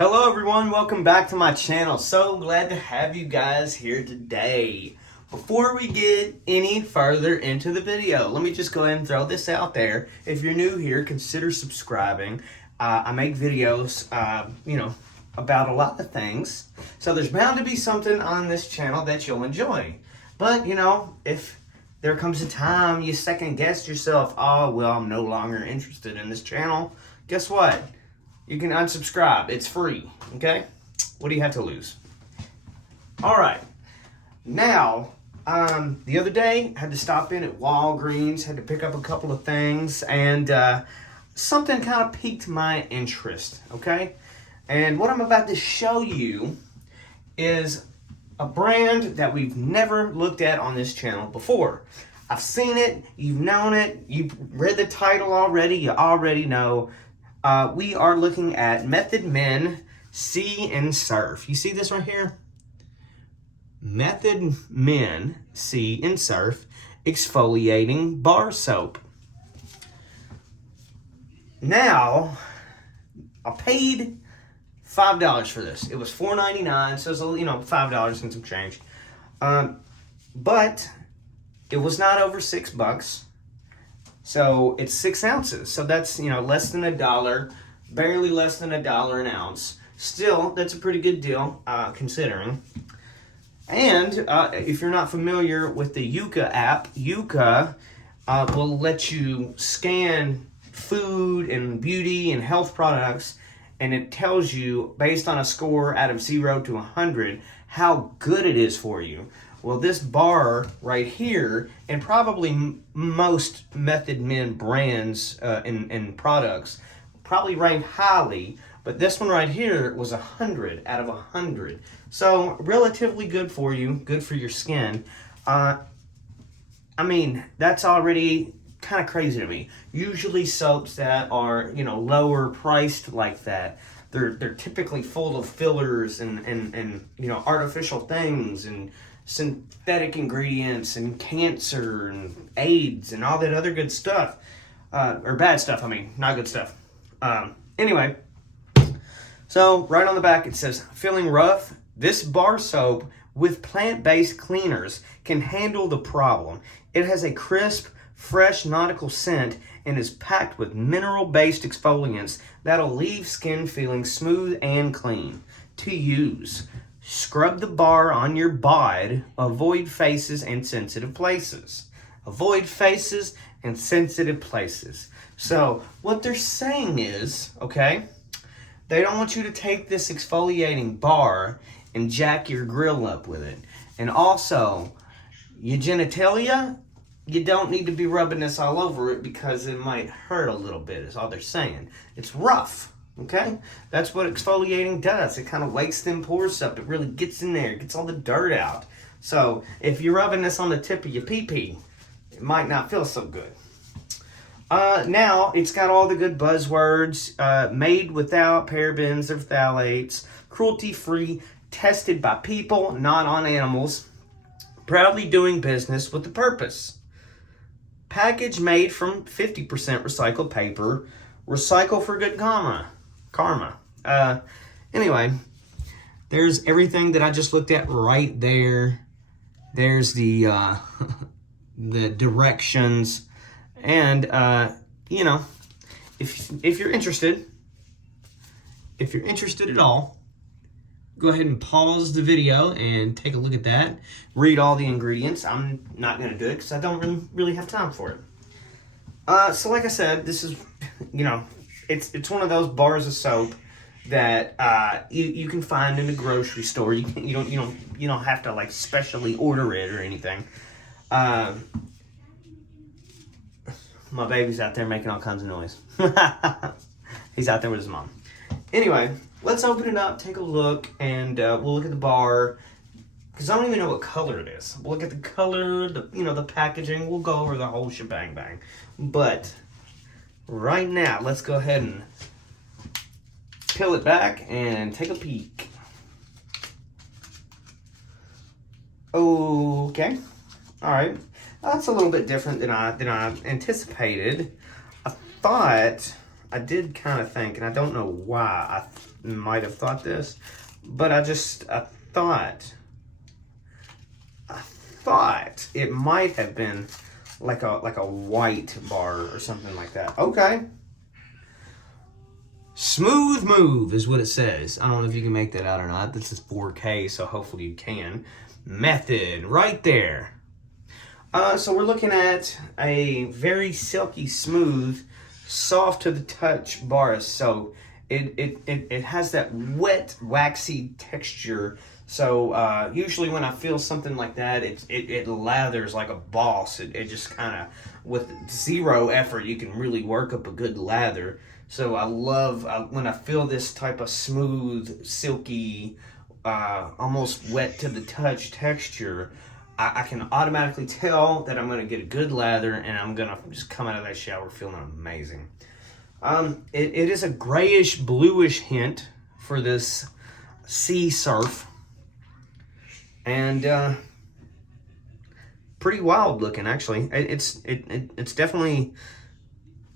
Hello everyone, welcome back to my channel. So glad to have you guys here today. Before we get any further into the video, let me just go ahead and throw this out there. If you're new here, consider subscribing. I make videos, about a lot of things. So there's bound to be something on this channel that you'll enjoy. But, if there comes a time you second guess yourself, oh, well, I'm no longer interested in this channel, guess what? You can unsubscribe. It's free, okay? What do you have to lose? All right. Now, the other day, I had to stop in at Walgreens, had to pick up a couple of things, and something kind of piqued my interest, okay? And what I'm about to show you is a brand that we've never looked at on this channel before. I've seen it, you've known it, you've read the title already, you already know. We are looking at Method Men See and Surf. You see this right here? Method Men See and Surf Exfoliating Bar Soap. Now, I paid $5 for this. It was $4.99, so it's $5 and some change. But it was not over $6. So it's 6 ounces. So that's, less than $1, barely less than $1 an ounce. Still, that's a pretty good deal, considering. And if you're not familiar with the Yuka app, Yuka will let you scan food and beauty and health products, and it tells you, based on a score out of 0 to 100, how good it is for you. Well, this bar right here, and probably most Method Men brands and products, probably rank highly, but this one right here was 100 out of 100. So, relatively good for you, good for your skin. That's already kind of crazy to me. Usually soaps that are, lower priced like that, they're typically full of fillers and artificial things and synthetic ingredients and cancer and AIDS and all that other good stuff. Or bad stuff, not good stuff. Anyway, so right on the back it says, feeling rough? This bar soap with plant-based cleaners can handle the problem. It has a crisp, fresh nautical scent and is packed with mineral-based exfoliants that'll leave skin feeling smooth and clean. To use, scrub the bar on your bod. Avoid faces and sensitive places. Avoid faces and sensitive places. So what they're saying is, okay, they don't want you to take this exfoliating bar and jack your grill up with it. And also, your genitalia, you don't need to be rubbing this all over it because it might hurt a little bit, is all they're saying. It's rough. Okay? That's what exfoliating does. It kind of wakes them pores up. It really gets in there. It gets all the dirt out. So, if you're rubbing this on the tip of your pee-pee, it might not feel so good. Now, it's got all the good buzzwords. Made without parabens or phthalates. Cruelty-free. Tested by people, not on animals. Proudly doing business with a purpose. Package made from 50% recycled paper. Recycle for good karma. Anyway, there's everything that I just looked at right there. There's the the directions, and if you're interested at all, go ahead and pause the video and take a look at that. Read all the ingredients. I'm not gonna do it because I don't really have time for it. So like I said, this is it's one of those bars of soap that you can find in the grocery store. You don't have to like specially order it or anything. My baby's out there making all kinds of noise. He's out there with his mom. Anyway, let's open it up, take a look, and we'll look at the bar. Because I don't even know what color it is. We'll look at the color, the packaging. We'll go over the whole shebang bang. But right now, let's go ahead and peel it back and take a peek. Okay. All right. That's a little bit different than I anticipated. I did kind of think, and I don't know why, might have thought this, but I thought it might have been like a white bar or something like that. Okay. Smooth move is what it says. I don't know if you can make that out or not. This is 4K, so hopefully you can. Method right there. So we're looking at a very silky smooth, soft to the touch bar of soap. It has that wet, waxy texture. So usually when I feel something like that, it lathers like a boss. It just kind of, with zero effort, you can really work up a good lather. So I love when I feel this type of smooth, silky, almost wet to the touch texture. I can automatically tell that I'm going to get a good lather, and I'm going to just come out of that shower feeling amazing. It is a grayish, bluish hint for this sea surf. And pretty wild looking, actually. It's definitely...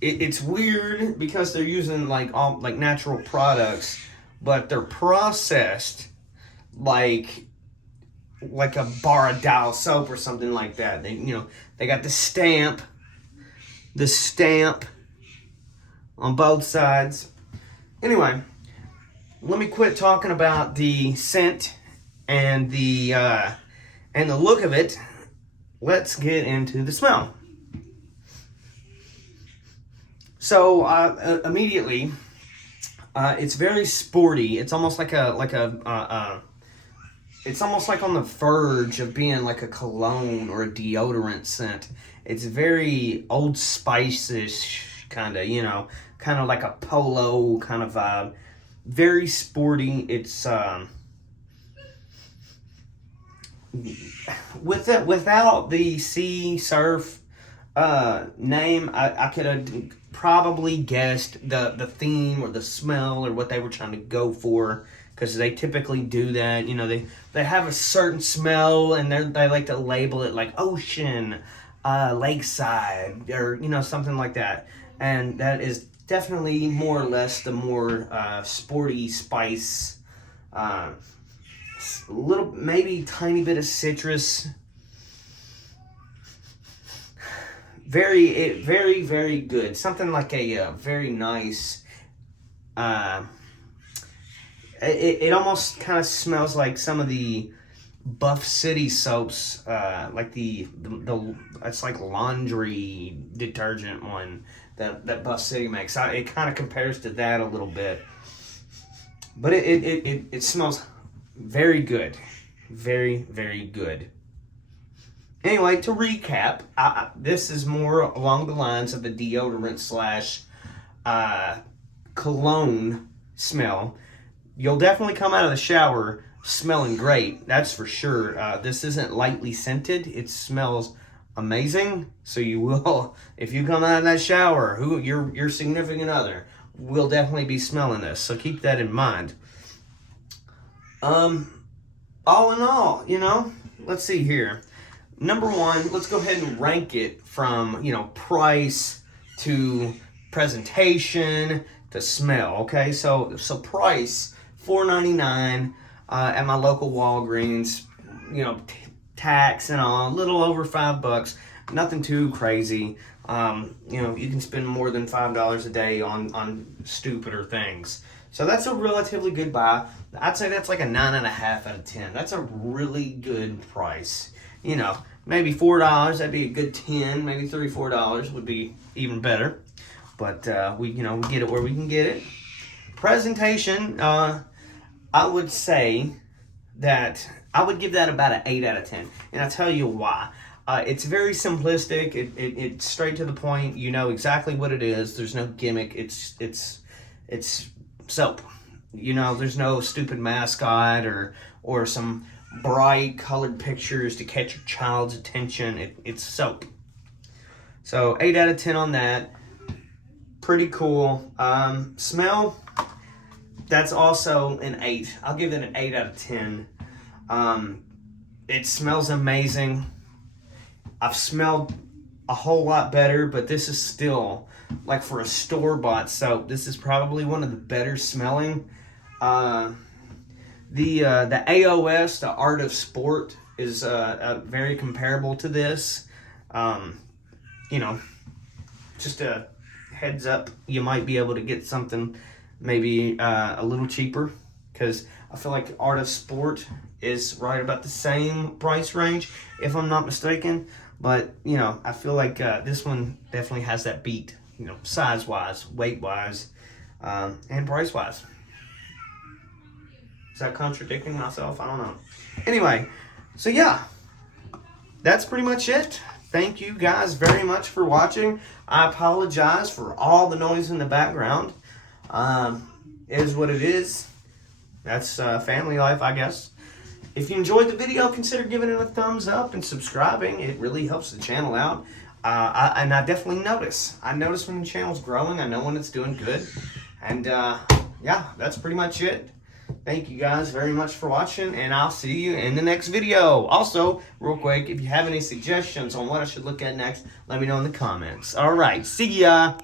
It's weird because they're using like natural products, but they're processed like a bar of Dial soap or something like that. They got the stamp on both sides. Anyway, let me quit talking about the scent and the look of it. Let's get into the smell. So immediately, it's very sporty. It's almost like it's almost like on the verge of being like a cologne or a deodorant scent. It's very Old Spice-ish kind of, kind of like a polo kind of vibe. Very sporty. It's without the sea surf name, I could have probably guessed the theme or the smell or what they were trying to go for, because they typically do that. They have a certain smell, and they like to label it like ocean, lakeside, or something like that. And that is definitely more or less the more sporty spice, little, maybe tiny bit of citrus. Very, very, very good. Something like a very nice. It almost kind of smells like some of the Buff City soaps, like the it's like laundry detergent one that Buff City makes. It kind of compares to that a little bit, but it smells very good, very, very good. Anyway, to recap, this is more along the lines of the deodorant / cologne smell. You'll definitely come out of the shower smelling great, that's for sure. This isn't lightly scented. It smells amazing. So you will, if you come out of that shower, your significant other will definitely be smelling this. So keep that in mind. All in all, let's see here. Number one, let's go ahead and rank it from, price to presentation to smell. Okay, so price, $4.99 at my local Walgreens. Tax and all, a little over $5. Nothing too crazy. You can spend more than $5 a day on stupider things. So that's a relatively good buy. I'd say that's like a 9.5 out of 10. That's a really good price. Maybe $4, that'd be a good 10. Maybe $3, $4 would be even better. But we get it where we can get it. Presentation, I would say that I would give that about an 8 out of 10. And I'll tell you why. It's very simplistic. It's straight to the point. You know exactly what it is. There's no gimmick. It's soap. There's no stupid mascot or some bright colored pictures to catch your child's attention. It's soap. So 8 out of 10 on that. Pretty cool. Smell, that's also an 8. I'll give it an 8 out of 10. It smells amazing. I've smelled a whole lot better, but this is still, like, for a store-bought soap, this is probably one of the better smelling. The AOS, the Art of Sport, is very comparable to this. You know, just a heads up, you might be able to get something maybe a little cheaper, because I feel like Art of Sport is right about the same price range, if I'm not mistaken. But, you know, I feel like this one definitely has that beat, you know, size-wise, weight-wise, and price-wise. Is that contradicting myself? I don't know. Anyway, so yeah, that's pretty much it. Thank you guys very much for watching. I apologize for all the noise in the background. It is what it is. That's family life, I guess. If you enjoyed the video, consider giving it a thumbs up and subscribing. It really helps the channel out. I definitely notice. I notice when the channel's growing. I know when it's doing good. And yeah, that's pretty much it. Thank you guys very much for watching, and I'll see you in the next video. Also, real quick, if you have any suggestions on what I should look at next, let me know in the comments. All right, see ya.